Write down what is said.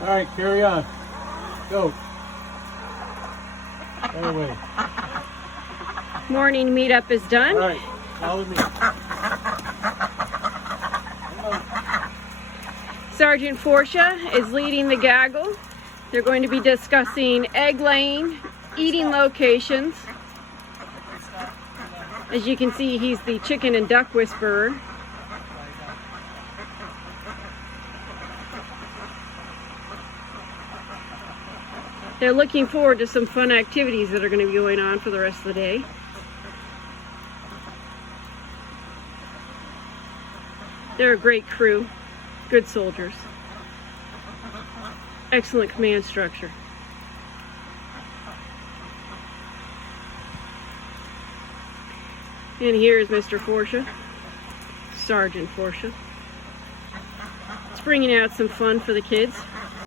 All right, carry on. Go. Right away. Morning meetup is done. All right, follow me. Sergeant Forsha is leading the gaggle. They're going to be discussing egg laying, eating locations. As you can see, he's the chicken and duck whisperer. They're looking forward to some fun activities that are going to be going on for the rest of the day. They're a great crew, good soldiers, excellent command structure. And here is Mr. Forsha, Sergeant Forsha. It's bringing out some fun for the kids.